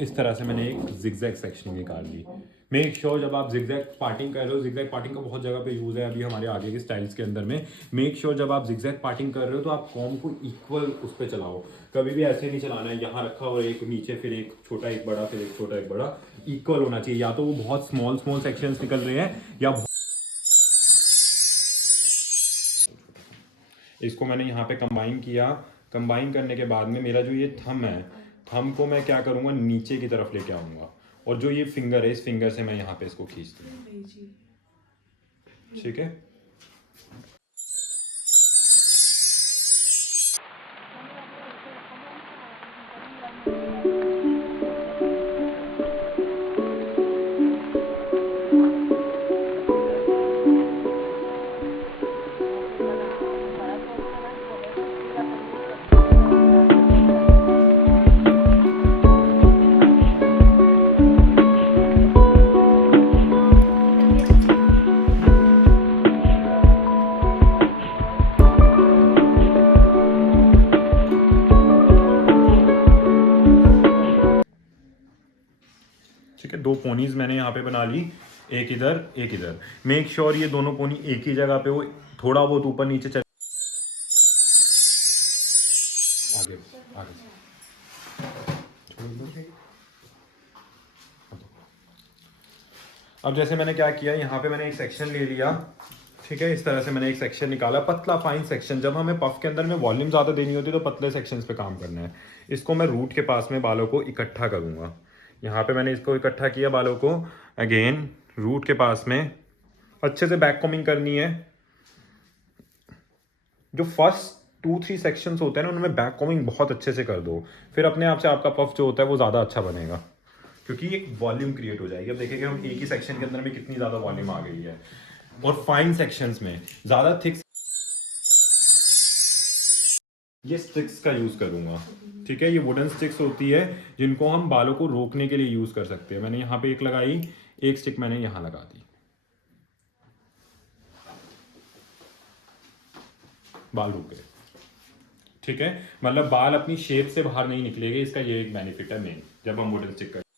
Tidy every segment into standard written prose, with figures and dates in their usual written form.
इस तरह से मैंने एक जिगजैग सेक्शनिंग निकाल ली। मेक श्योर जब आप जिगजैग पार्टिंग कर रहे हो, जिगजैग पार्टिंग का बहुत जगह पे यूज़ है अभी हमारे आगे के स्टाइल्स के अंदर में। मेक श्योर जब आप जिगजैग पार्टिंग कर रहे हो तो आप कॉम को इक्वल उस पर चलाओ। कभी भी ऐसे नहीं चलाना है यहाँ रखा और एक नीचे फिर एक छोटा एक बड़ा फिर एक छोटा एक बड़ा, इक्वल होना चाहिए। या तो वो बहुत स्मॉल स्मॉल सेक्शंस निकल रहे हैं या इसको मैंने यहाँ पे कंबाइन किया। कंबाइन करने के बाद में मेरा जो ये थंब है, थंब को मैं क्या करूँगा, नीचे की तरफ लेके आऊँगा और जो ये फिंगर है इस फिंगर से मैं यहाँ पे इसको खींच दूँगा। ठीक है। ठीक है, 2 पोनीज मैंने यहाँ पे बना ली, एक इधर एक इधर। मेक श्योर ये दोनों पोनी एक ही जगह पे हो, थोड़ा बहुत ऊपर नीचे चल। आगे आगे अब जैसे मैंने क्या किया, यहाँ पे मैंने एक सेक्शन ले लिया। ठीक है, इस तरह से मैंने एक सेक्शन निकाला, पतला फाइन सेक्शन। जब हमें पफ के अंदर में वॉल्यूम ज़्यादा देनी होती है तो पतले सेक्शंस पे काम करना है। इसको मैं रूट के पास में बालों को इकट्ठा करूँगा। यहाँ पे मैंने इसको इकट्ठा किया बालों को। अगेन रूट के पास में अच्छे से बैक कॉमिंग करनी है। जो फर्स्ट 2-3 सेक्शंस होते हैं ना उनमें बैक कॉमिंग बहुत अच्छे से कर दो, फिर अपने आप से आपका पफ जो होता है वो ज़्यादा अच्छा बनेगा, क्योंकि एक वॉल्यूम क्रिएट हो जाएगी। अब देखेंगे हम एक ही सेक्शन के अंदर में कितनी ज़्यादा वॉल्यूम आ गई है। और फाइन सेक्शंस में ज़्यादा थिक ये स्टिक्स का यूज़ करूँगा। ठीक है, ये वुडन स्टिक्स होती है जिनको हम बालों को रोकने के लिए यूज़ कर सकते हैं। मैंने यहाँ पे एक लगाई, एक स्टिक मैंने यहाँ लगा दी, बाल रुक गए। ठीक है, मतलब बाल अपनी शेप से बाहर नहीं निकलेंगे, इसका ये एक बेनिफिट है मेन। जब हम वुडन स्टिक करके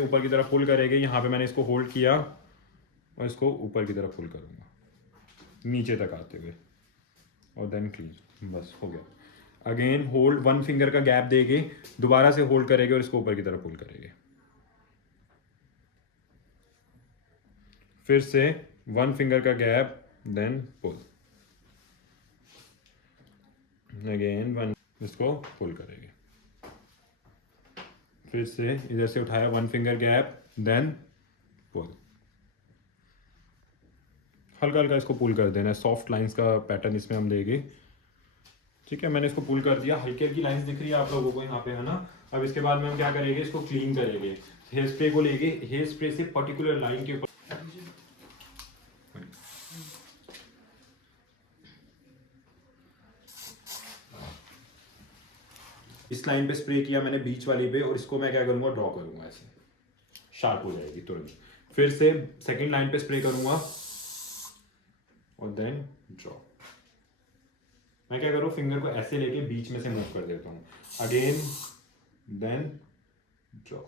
ऊपर की तरफ पुल करेंगे, यहाँ पे मैंने इसको होल्ड किया और इसको ऊपर की तरफ पुल करूँगा नीचे तक आते हुए और देन क्लीन, बस हो गया। अगेन होल्ड, 1 फिंगर का गैप देंगे, दोबारा से होल्ड करेंगे और इसको ऊपर की तरफ पुल करेंगे। फिर से 1 फिंगर का गैप, देन पुल, अगेन 1, इसको पुल करेंगे। फिर से इधर से उठाया, 1 फिंगर गैप, देन पुल। हल्का हल्का इसको पुल कर देना है, सॉफ्ट लाइंस का पैटर्न इसमें हम देंगे। ठीक है, मैंने इसको पुल कर दिया, हल्की हल्की लाइंस दिख रही है आप लोगों को यहाँ पे, है ना। अब इसके बाद में हम क्या करेंगे, इसको क्लीन करेंगे। हेयर स्प्रे को लेंगे, हेयर स्प्रे से पर्टिकुलर लाइन के ऊपर इस लाइन पे स्प्रे किया मैंने, बीच वाली पे, और इसको मैं क्या करूँगा, ड्रॉ करूँगा, ऐसे शार्प हो जाएगी तुरंत। फिर से सेकंड लाइन पे स्प्रे करूँगा और देन ड्रॉ। मैं क्या करूँ, फिंगर को ऐसे लेके बीच में से मूव कर देता हूँ, अगेन देन ड्रॉ।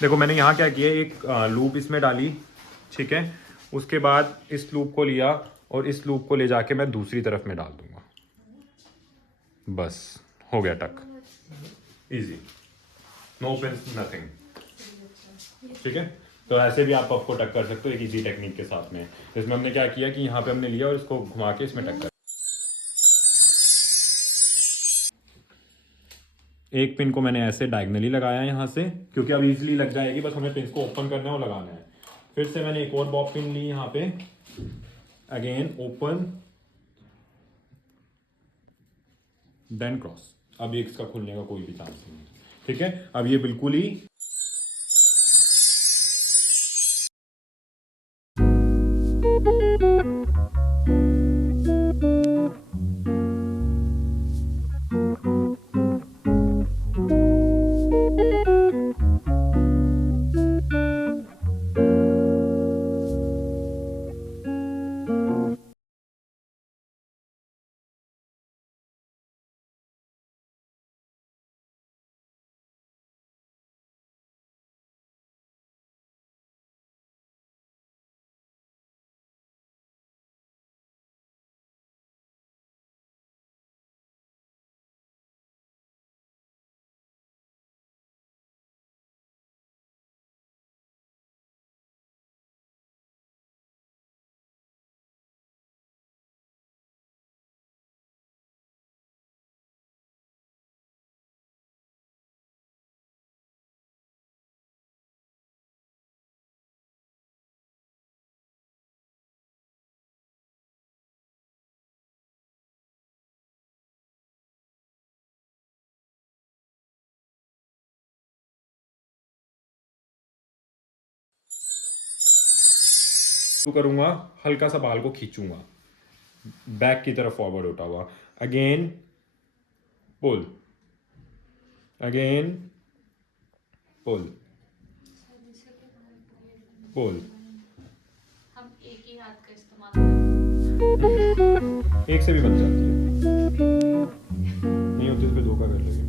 देखो मैंने यहाँ क्या किया, एक लूप इसमें डाली। ठीक है, उसके बाद इस लूप को लिया और इस लूप को ले जाके मैं दूसरी तरफ में डाल दूंगा, बस हो गया टक, इजी, नो पिंस नथिंग। ठीक है, तो ऐसे भी आप पफ को टक कर सकते हो एक इजी टेक्निक के साथ में। इसमें हमने क्या किया कि यहाँ पे हमने लिया और इसको घुमा के इसमें टक कर, एक पिन को मैंने ऐसे डायगनली लगाया यहाँ से, क्योंकि अब इजीली लग जाएगी, बस हमें पिन को ओपन करना है और लगाना है। फिर से मैंने एक और बॉब पिन ली यहाँ पे, अगेन ओपन देन क्रॉस। अब ये इसका खुलने का कोई भी चांस नहीं है। ठीक है, अब ये बिल्कुल ही शुरू करूंगा, हल्का सा बाल को खींचूंगा बैक की तरफ फॉरवर्ड उठा हुआ, अगेन पुल, अगेन पुल, पुल, हम एक ही हाथ का इस्तेमाल करते एक से भी बन जाती है, नहीं होती तो फिर दो का कर लेंगे।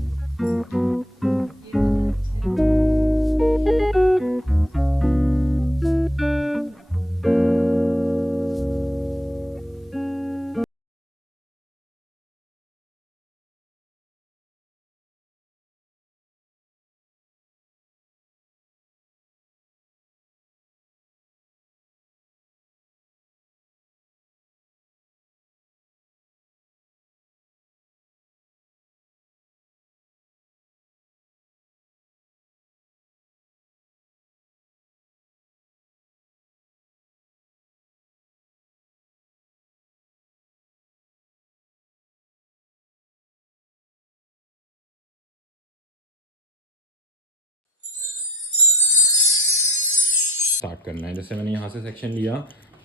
स्टार्ट करना है, जैसे मैंने यहाँ से सेक्शन लिया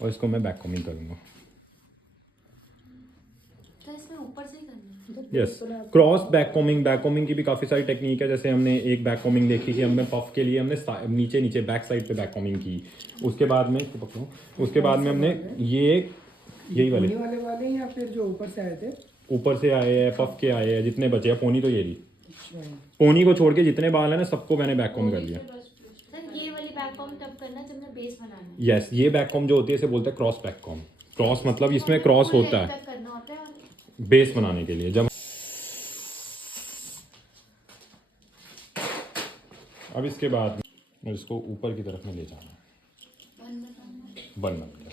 और इसको मैं बैक कॉमिंग करूँगा। तो इसमें ऊपर से ही करना है। यस, क्रॉस बैक कॉमिंग की भी काफ़ी सारी टेक्निक है। जैसे हमने एक बैक कॉमिंग देखी कि हमने पफ के लिए हमने नीचे नीचे बैक साइड पे बैक कॉमिंग की, उसके बाद में इसको पकड़ो, उसके बाद में हमने यही वाले वाले या फिर जो ऊपर से आए थे, ऊपर से आए हैं, पफ के आए हैं, जितने बचे हैं, पोनी तो ये रही, पोनी को छोड़ के जितने बाल है ना सबको मैंने बैक कॉम कर लिया। सर ये वाली बैक कॉम तब करना जब मैं बेस बनाना है। यस, ये बैक कॉम जो होती है इसे बोलते हैं क्रॉस बैक कॉम। क्रॉस मतलब इसमें क्रॉस होता है तक करना होता है और बेस बनाने के लिए। जब अब इसके बाद इसको ऊपर की तरफ में ले जाना है, बन गया।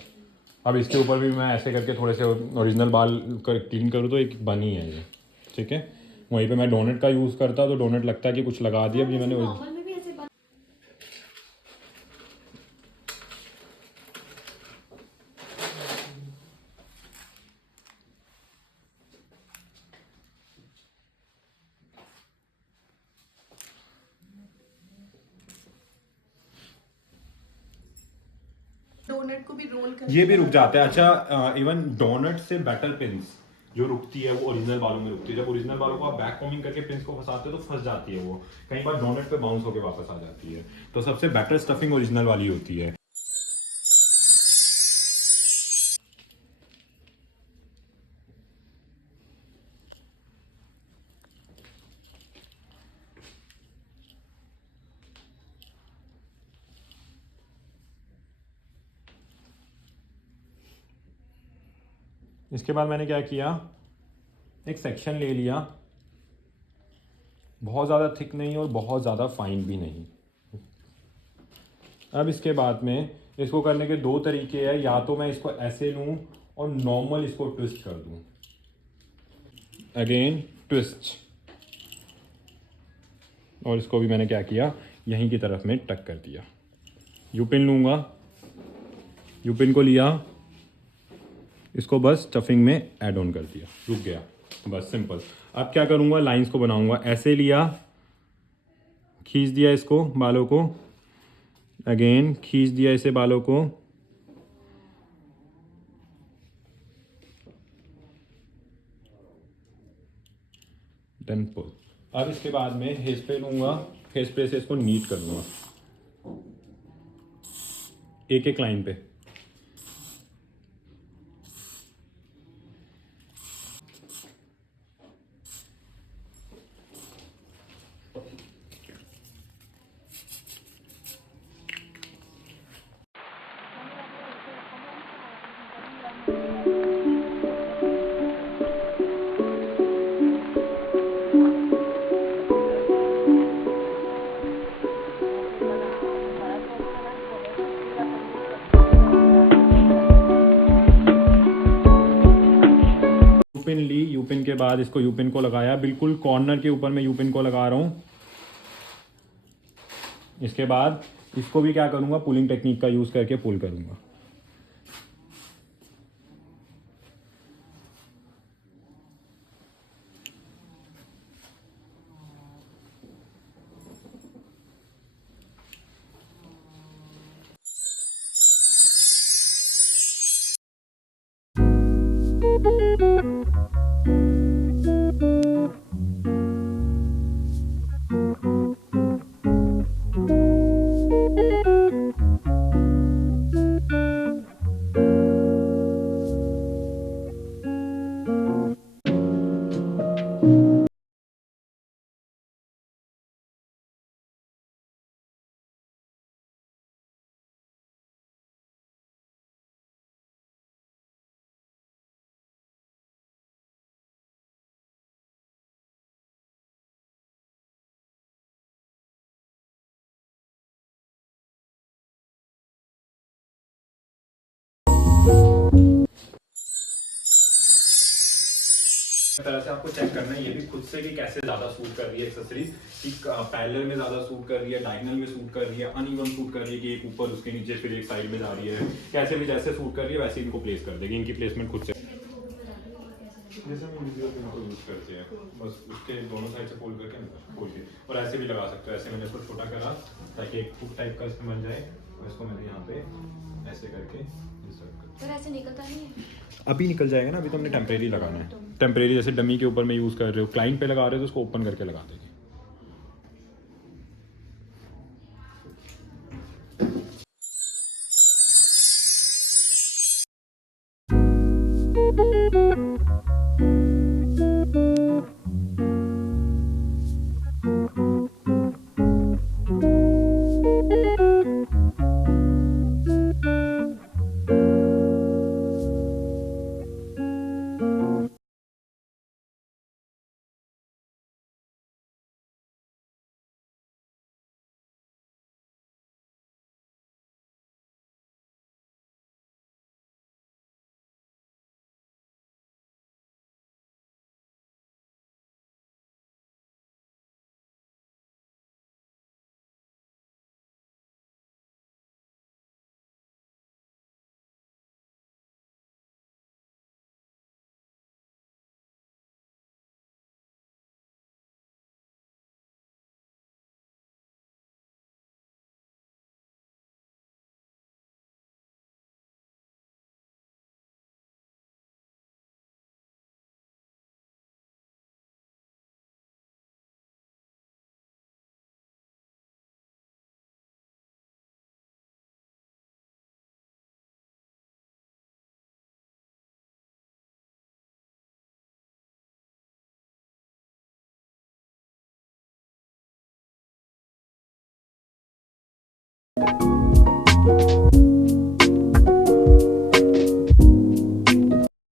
अब इसके ऊपर भी मैं ऐसे करके थोड़े से ओरिजिनल बाल क्लीन करूँ तो एक बनी है ये, ठीक है। वहीं पे मैं डोनट का यूज़ करता तो डोनट लगता है कि कुछ लगा दिया, अभी मैंने नॉर्मल में भी ऐसे डोनट को भी रोल कर ये भी रुक जाता है। अच्छा, इवन डोनट से बेटर पिंस जो रुकती है वो ओरिजिनल बालों में रुकती है। जब ओरिजिनल बालों को आप बैक कॉमिंग करके पिंस को फंसाते हो तो फंस जाती है वो, कई बार डोनट पे बाउंस होकर वापस आ जाती है। तो सबसे बेटर स्टफिंग ओरिजिनल वाली होती है। इसके बाद मैंने क्या किया, एक सेक्शन ले लिया, बहुत ज़्यादा थिक नहीं और बहुत ज़्यादा फाइन भी नहीं। अब इसके बाद में इसको करने के दो तरीके हैं, या तो मैं इसको ऐसे लूँ और नॉर्मल इसको ट्विस्ट कर दूँ, अगेन ट्विस्ट, और इसको भी मैंने क्या किया, यहीं की तरफ में टक कर दिया। यूपिन लूँगा, यूपिन को लिया, इसको बस स्टफिंग में ऐड ऑन कर दिया, रुक गया, बस सिंपल। अब क्या करूँगा, लाइंस को बनाऊँगा। ऐसे लिया, खींच दिया इसको बालों को, अगेन खींच दिया इसे बालों को, देन पुल। अब इसके बाद में हेयर स्प्रे लूँगा, हेयर स्प्रे से इसको नीट कर लूँगा एक एक लाइन पे। यूपिन ली, यूपिन के बाद इसको यूपिन को लगाया, बिल्कुल कॉर्नर के ऊपर मैं यूपिन को लगा रहा हूँ। इसके बाद इसको भी क्या करूँगा, पुलिंग टेक्निक का यूज़ करके पुल करूँगा। तरह से आपको चेक करना है ये भी खुद से कि कैसे ज्यादा सूट कर रही है एक्सेसरीज, कि पैरेलल में ज्यादा सूट कर रही है, डायगोनल में सूट कर रही है, अनइवन सूट कर रही है कि एक ऊपर उसके नीचे फिर एक साइड में जा रही है, कैसे भी जैसे सूट कर रही है वैसे इनको प्लेस कर देगी। इनकी प्लेसमेंट खुद से जैसे हम वीडियो पे इनको यूज करते हैं, बस उसके दोनों साइड से फोल्ड करके खोल के, और ऐसे भी लगा सकते हो। ऐसे मैंने इसको छोटा करा ताकि एक हुक टाइप का इसमें बन जाए, और इसको मैंने यहाँ पे ऐसे करके इंसर्ट कर। पर ऐसे निकलता नहीं है। अभी निकल जाएगा ना, अभी तो हमने टेम्परेरी लगाना है। टेम्परेरी जैसे डमी के ऊपर में यूज़ कर रहे हो, क्लाइंट पे लगा रहे हो तो उसको ओपन करके लगा देंगे।